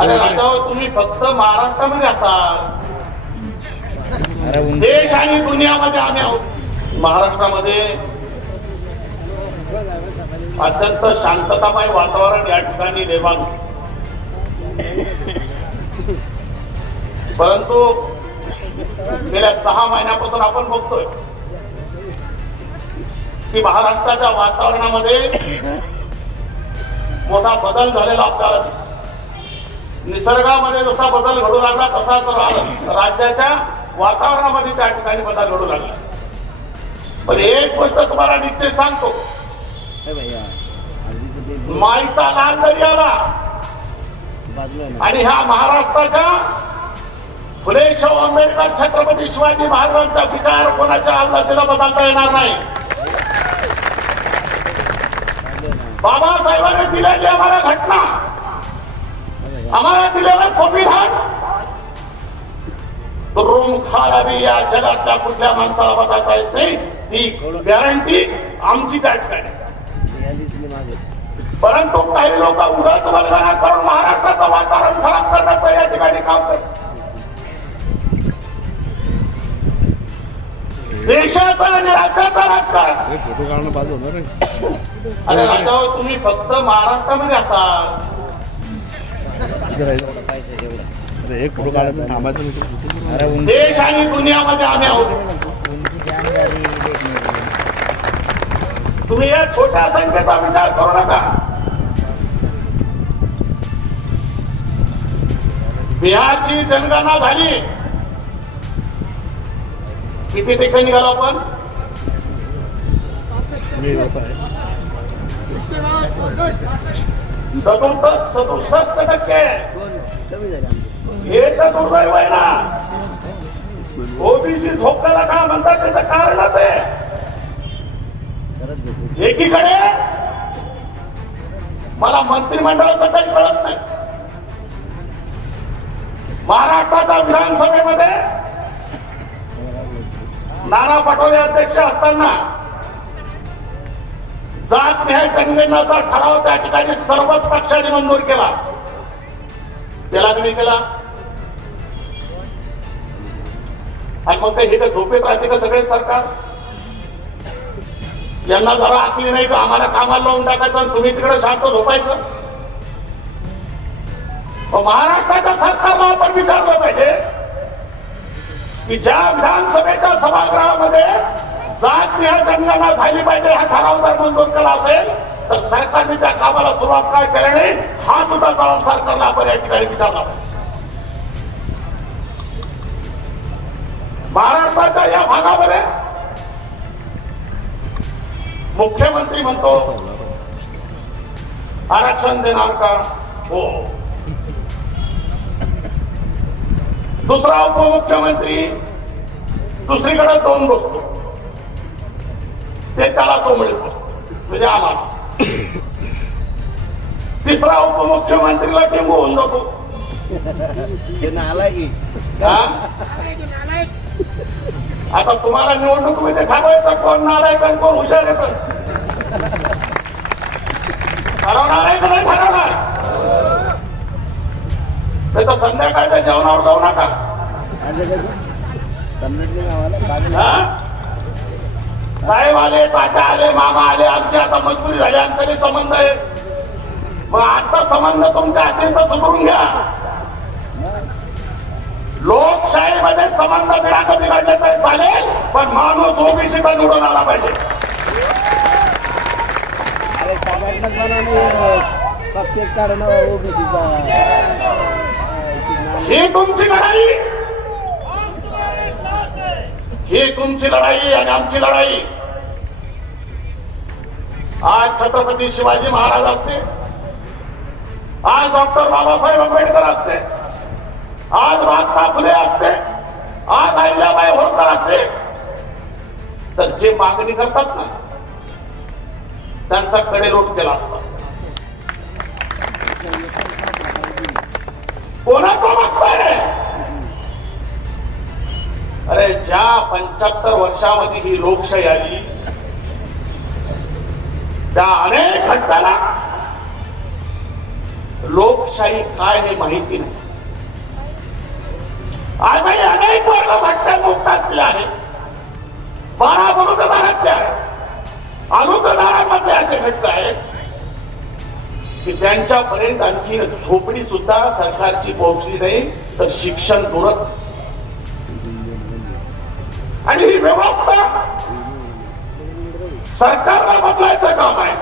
अरे राजाओ तुम्ही फक्त महाराष्ट्रामध्ये असाल. देश आणि दुनियामध्ये आम्ही आहोत. महाराष्ट्रामध्ये अत्यंत शांततामय वातावरण या ठिकाणी निर्माण परंतु गेल्या सहा महिन्यापासून आपण बघतोय की महाराष्ट्राच्या वातावरणामध्ये मोठा बदल झालेला आपल्याला दिसतो. निसर्गामध्ये जसा बदल घडू लागला तसाच राज्याच्या वातावरणामध्ये त्या ठिकाणी बदल घडू लागला. पण एक गोष्ट तुम्हाला निश्चित सांगतो. माईचा लाल जरी आला. आणि ह्या महाराष्ट्राच्या फुले शाहू आंबेडकर छत्रपती शिवाजी महाराजांचा विचार कोणाच्या अंदाजीला बदलता येणार नाही? बाबासाहेबांनी दिलेली आम्हाला घटना. आम्हाला दिलेलं संविधान? रूम खालावी या जगातल्या कुठल्या माणसाला बदलता येत नाही? ती गॅरंटी आमची मागे परंतु काही लोक उगाच वल्गना करून महाराष्ट्राचं वातावरण खराब करण्याचं या ठिकाणी काम करतात. देशाचं आणि राज्याचं राजकारण. फोटो काढणं बाजू होणार. अरे राजाओ तुम्ही फक्त महाराष्ट्रामध्ये असाल. पाहिजे तेवढं अरे एक फोटो काढायचं थांबायचं नाही. तर फोटो अरे उन- देश आणि दुनियामध्ये आम्ही आहोत. जानकारी तुम्ही या छोट्या संख्येचा विचार करू नका. बिहारची जनगणना झाली. किती ठिकाणी निघालो आपण? मी होत आहे. सदुसष्ट सदुसष्ट टक्के. हे तर दुर्दैव आहे ना. ओबीसी झोपल्याला का म्हणतात त्याचं कारणच आहे. एकीकडे मला मंत्रिमंडळाचं काही कळत नाही. महाराष्ट्राच्या विधानसभेमध्ये नाना पटोले अध्यक्ष असताना जात न्याय जनगणनाचा ठराव त्या ठिकाणी सर्वच पक्षाने मंजूर केला. त्याला तुम्ही केला? आणि मग हे का झोपेत राहते का सगळे सरकार? यांना जरा आखली नाही तर आम्हाला कामाला लावून टाकायचं तुम्ही तिकडे शांत झोपायचं? महाराष्ट्राच्या सरकारला आपण विचारलं पाहिजे की ज्या विधानसभेच्या सभागृहामध्ये जात निहाय जनगणना झाली पाहिजे हा ठराव जर मंजूर केला असेल तर सरकारने त्या कामाला सुरुवात काय करणे हा सुद्धा जबाब सरकारला आपण या ठिकाणी विचारला महाराष्ट्राच्या या भागामध्ये मुख्यमंत्री म्हणतो आरक्षण देणार का? हो. दुसरा उपमुख्यमंत्री दुसरीकडे जाऊन बसतो ते त्याला बसतो म्हणजे आम्हाला. तिसरा उपमुख्यमंत्रीला टेंबू होऊन जातो? आता तुम्हाला निवडणुकीमध्ये ठरवायचं कोण नालायक आणि कोण हुशार येत ठरवणार आहे का नाही ठरवणार? नाही तर संध्याकाळच्या जेवणावर जाऊ नका. साहेब आले तात्या आले मामा आले आमची आता मजबुरी झाली आमच्याकडे संबंध आहे. मग आता संबंध तुमच्या असतील तर सुधरून घ्या. लोकशाहीमध्ये संबंध बिघाड बिघडले तर चालेल पण माणूस ओबीसीचा निवडून आला पाहिजे. ही तुमची लढाई. ही तुमची लढाई आणि आमची लढाई. आज छत्रपती शिवाजी महाराज असते आज डॉक्टर बाबासाहेब आंबेडकर असते आज महात्मा फुले असते आज अहिल्याबाई होळकर असते तर जे मागणी करतात ना त्यांचा कडेलोट केला असता. कोणाचा मागताय? अरे ज्या पंच्याहत्तर वर्षामध्ये ही लोकशाही आली त्या अनेक घटकाला लोकशाही काय हे माहिती नाही. आजही अनेक वर्ग भट्ट्या मुक्तातले आहे बारा अनुदानातले आहे अनुदानामध्ये असे घटक आहेत की त्यांच्यापर्यंत आणखी झोपडी सुद्धा सरकारची पोहोचली नाही तर शिक्षण दूरच आणि ही व्यवस्था सरकारला बदलायचं काम आहे.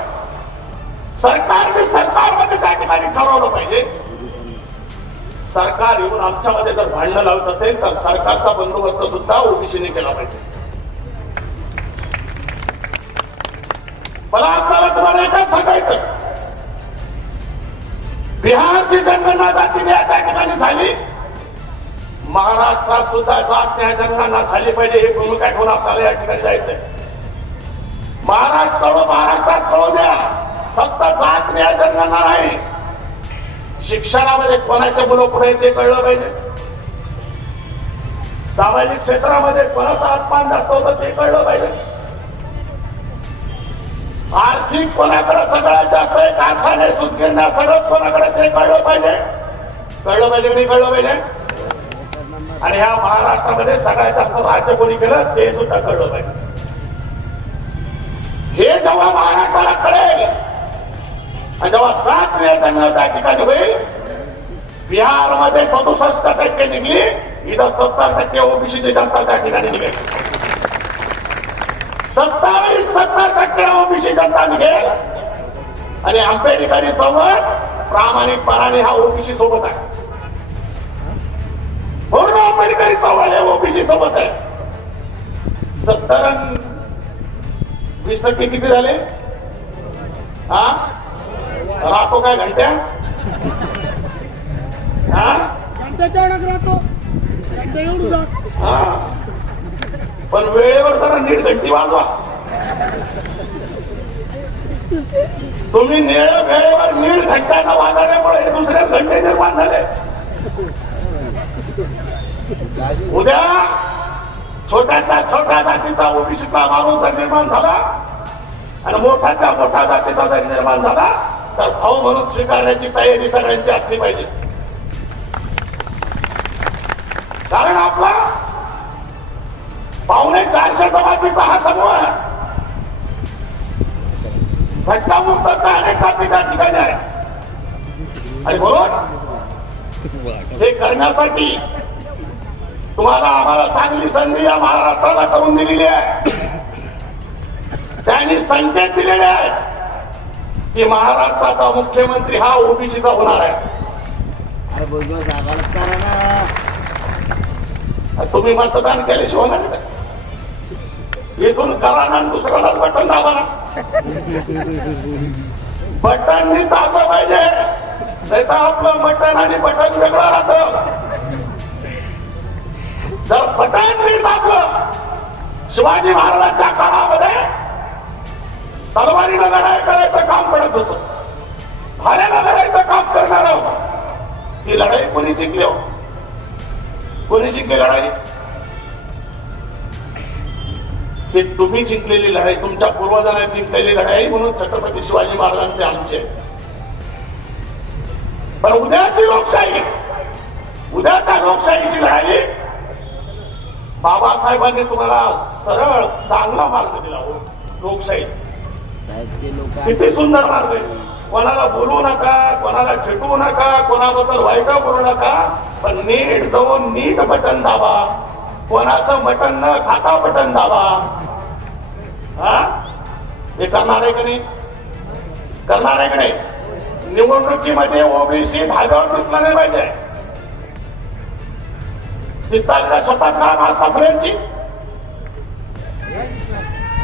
सरकारने सरकारमध्ये त्या ठिकाणी ठरवलं पाहिजे. सरकार येऊन आमच्यामध्ये जर भांडणं लावत असेल तर सरकारचा बंदोबस्त सुद्धा ओबीसीने केला पाहिजे. मला आपल्याला तुम्हाला एकच सांगायचं बिहारची जनगणना जातीने त्या ठिकाणी झाली. महाराष्ट्रात सुद्धा जात न्याय जनगणना झाली पाहिजे ही भूमिका घेऊन आपल्याला या ठिकाणी जायचंय. महाराष्ट्र महाराष्ट्रात कळू द्या. फक्त जात न्याय करणार आहे. शिक्षणामध्ये कोणाचे मुलं पुढे ते कळलं पाहिजे? सामाजिक क्षेत्रामध्ये कोणाचा अपमान जास्त होतं ते कळलं पाहिजे? आर्थिक कोणाकडे सगळ्यात जास्त आहे? कारखाने सुदगिरण्या सगळं कोणाकडे ते कळलं पाहिजे? कळलं पाहिजे नाही कळलं पाहिजे? आणि ह्या महाराष्ट्रामध्ये सगळ्यात जास्त राज्य कोणी केलं ते सुद्धा कळलं पाहिजे. जेव्हा महाराष्ट्राला कळेल आणि जेव्हा सात निर्णय त्या ठिकाणी होईल बिहारमध्ये सदुसष्ट टक्के निघली इथं सत्तर टक्के ओबीसीची जनता त्या ठिकाणी निघेल. सत्तावीस सत्तर टक्के ओबीसी जनता निघेल. आणि आंबेडकरी प्रामाणिक प्रामाणिकपणाने हा ओबीसी सोबत आहे. पूर्ण आंबेडकरी चौघड ओबीसी सोबत आहे. सत्तर वीस टक्के किती झाले? हा? राहतो काय घंट्या? हा? राहतो हा. पण वेळेवर जरा नीट घंटी वाजवा. तुम्ही निळ वेळेवर नीट घंटांना वाजवल्यामुळे दुसऱ्या घंटे निर्माण झाले. उद्या छोट्यातल्या छोट्या जातीचा ओबीसीचा माणूस जर निर्माण झाला आणि मोठ्यातल्या मोठ्या जातीचा जर निर्माण झाला तर भाऊ म्हणून स्वीकारण्याची तयारी सगळ्यांची असली पाहिजे. कारण आपला पावणे चारशे जमातीचा हा समूह आहे. घटनामुक्त अनेक जाती त्या ठिकाणी आहे. आणि म्हणून हे करण्यासाठी तुम्हाला आम्हाला चांगली संधी या महाराष्ट्राला करून दिलेली आहे. त्यांनी संकेत दिलेले आहेत की महाराष्ट्राचा मुख्यमंत्री हा ओबीसीचा होणार आहे. तुम्ही मतदान केल्याशिवाय नाही. इथून करा ना दुसऱ्याला बटन दाबा ना. बटननी दाबलं पाहिजे. नाही तर आपलं बटन आणि बटन वेगळं राहतं. जर बटन नीट शिवाजी महाराजांच्या काळामध्ये तलवारीनं लढाई करायचं काम पडत होतं. भाड्यानं लढायचं काम करणार ती लढाई कोणी जिंकली हो? कोणी जिंकली लढाई? ते तुम्ही जिंकलेली लढाई तुमच्या पूर्वजांना जिंकलेली लढाई म्हणून छत्रपती शिवाजी महाराजांचे आमचे. पण उद्याची लोकशाही उद्याच्या लोकशाहीची लढाई बाबासाहेबांनी तुम्हाला सरळ चांगला मार्ग दिला हो लोकशाही किती सुंदर मार्ग आहे. कोणाला बोलू नका कोणाला खेटू नका कोणाबद्दल वाईट बोलू नका पण नीट जाऊन नीट बटन दाबा. कोणाचं बटन न खाता बटन दाबा. हा? हे करणार आहे का नाही? करणार आहे का नाही? निवडणुकीमध्ये ओबीसी धाग्यावर दिसला नाही पाहिजे. दिसतात शपथ का महात्मा फुलेंची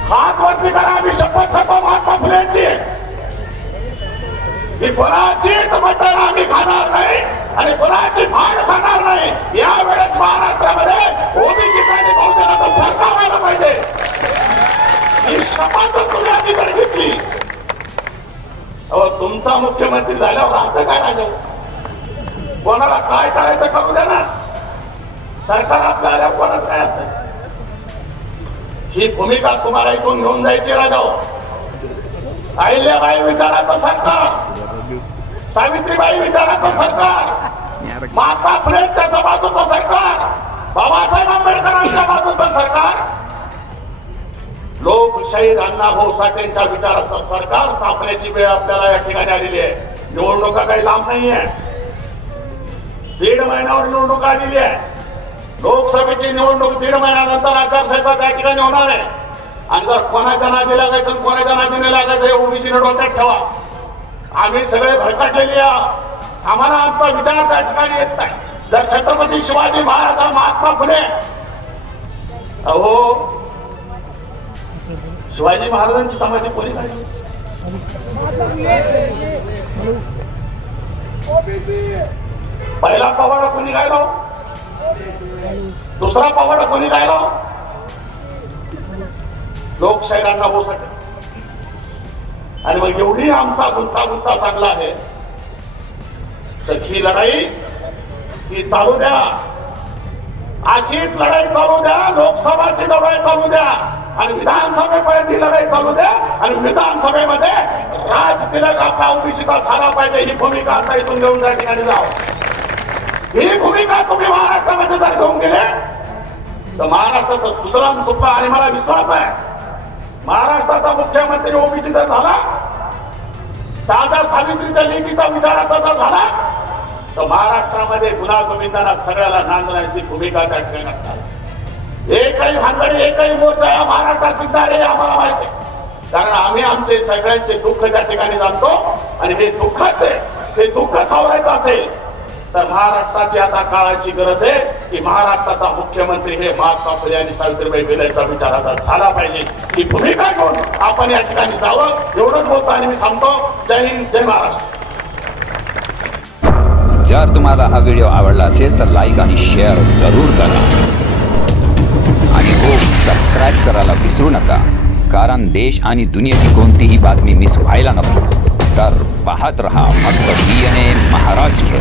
हात वरती करा आम्ही शपथ खातो महात्मा फुलेंची ही कोणाचीच मटण आम्ही खाणार नाही आणि कोणाची भाड खाणार नाही यावेळेस महाराष्ट्रामध्ये ओबीसी आणि बहुजनाचं सरकार व्हायला पाहिजे ही शपथ तुम्ही आम्ही तर घेतली अहो तुमचा मुख्यमंत्री झाल्यावर आमचं काय राहिलं कोणाला काय करायचं करू द्या ना. सरकार आपल्याला परत कोणाच काय असत? ही भूमिका तुम्हाला इथून घेऊन जायची राजाओ अहिल्याबाई विचाराचं सरकार. सावित्रीबाई विचाराचं सरकार. महात्मा फुले त्याचं बाजूचं सरकार. बाबासाहेब आंबेडकरांच्या बाजूचं सरकार. लोकशाही अण्णाभाऊ साठेंच्या विचाराचं सरकार स्थापनेची वेळ आपल्याला या ठिकाणी आलेली आहे. निवडणुका काही लांब नाहीये. दीड महिन्यावर निवडणूक आलेली आहे. लोकसभेची निवडणूक दीड महिन्यानंतर आचारसंहिता त्या ठिकाणी होणार आहे. आणि जर कोणाच्या नादी लागायचं कोणाच्या नादीने लागायचं हे ओबीसीने डोक्यात ठेवा. आम्ही सगळे भरकटलेले आहोत. आम्हाला आमचा विचार त्या ठिकाणी येत नाही. जर छत्रपती शिवाजी महाराज महात्मा फुले अहो शिवाजी महाराजांची समाधी कोणी काढली? पहिला पवाडा कोणी गायला दुसरा पवाडा कोणी गायला लोकशाही अण्णाभाऊसाठी आणि मग एवढी आमचा गुंतागुंता चांगला आहे तर ही लढाई ही चालू द्या. अशीच लढाई चालू द्या लोकसभाची लढाई चालू द्या आणि विधानसभेपर्यंत ही लढाई चालू द्या आणि विधानसभेमध्ये राज तिलक आपला ओबीसीचा झाला पाहिजे ही भूमिका आता इथून घेऊन त्या ठिकाणी जाऊ ही भूमिका तुम्ही महाराष्ट्रामध्ये जर घेऊन गेले तर महाराष्ट्राचं सुजलाम सुद्धा आणि मला विश्वास आहे महाराष्ट्राचा मुख्यमंत्री ओबीसी जर झाला साधा सावित्रीच्या लेखीचा विचाराचा जर झाला तर महाराष्ट्रामध्ये गुन्हा गोविंदाला सगळ्याला नांदण्याची भूमिका त्या ठिकाणी असणार एकही भानगडी एकही मोर्चा या महाराष्ट्रात जिंकणार हे आम्हाला माहिती आहे कारण आम्ही आमचे सगळ्यांचे दुःख त्या ठिकाणी जाणतो आणि हे दुःखाचे हे दुःख सावरायचं असेल तर महाराष्ट्राची आता काळाची गरज आहे की महाराष्ट्राचा मुख्यमंत्री हे महात्मा फुले आणि सावित्रीबाई फुलेंचा विचाराचा झाला पाहिजे. ही भूमिका घेऊन आपण या ठिकाणी जावं. एवढंच बोलतो आणि मी थांबतो. जय हिंद जय महाराष्ट्र. जर तुम्हाला हा व्हिडिओ आवडला असेल तर लाईक आणि शेअर जरूर करा. आणि हो सबस्क्राईब करायला विसरू नका कारण देश आणि दुनियेची कोणतीही बातमी मिस व्हायला नको. तर पाहत रहा फक्त डी एन ए महाराष्ट्र.